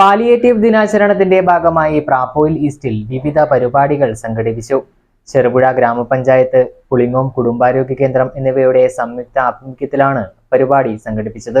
Palliative ദിനാചരണത്തിന്റെ ഭാഗമായി പ്രാപ്പോയിൽ ഈസ്റ്റിൽ വിവിധ പരിപാടികൾ സംഘടിപ്പിച്ചു. ചെറുപുഴ ഗ്രാമപഞ്ചായത്ത് പുളിങ്ങോം കുടുംബാരോഗ്യ കേന്ദ്രം എന്നിവയുടെ സംയുക്ത ആഭിമുഖ്യത്തിലാണ് പരിപാടി സംഘടിപ്പിച്ചത്.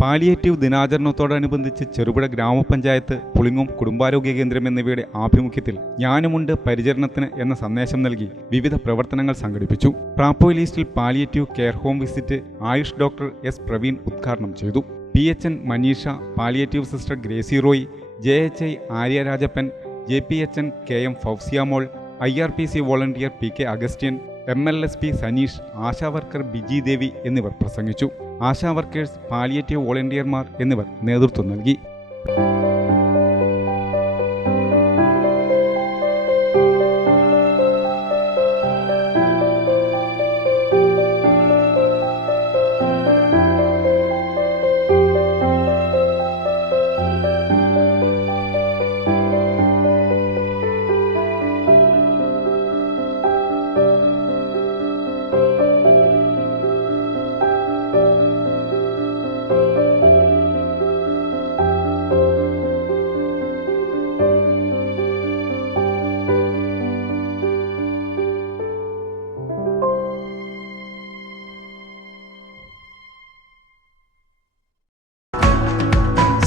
Palliative ദിനാചരണത്തോടനുബന്ധിച്ച് ചെറുപുഴ ഗ്രാമപഞ്ചായത്ത് പുളിങ്ങും കുടുംബാരോഗ്യ കേന്ദ്രം എന്നിവയുടെ ആഭിമുഖ്യത്തിൽ ഞാനുമുണ്ട് പരിചരണത്തിന് എന്ന സന്ദേശം നൽകി വിവിധ പ്രവർത്തനങ്ങൾ സംഘടിപ്പിച്ചു. പ്രാപ്പോയി ലീസ്റ്റിൽ palliative care home visit Ayush doctor S Praveen ഉദ്ഘാടനം ചെയ്തു. P H N Manisha palliative sister Gracy Roy J H I Arya Rajappan J P H N K M Fousiyamol I R P C volunteer P K Augustine M L S P Saneesh ASHA worker Biji Devi എന്നിവർ പ്രസംഗിച്ചു. ASHA workers palliative വോളണ്ടിയർമാർ എന്നിവർ നേതൃത്വം നൽകി.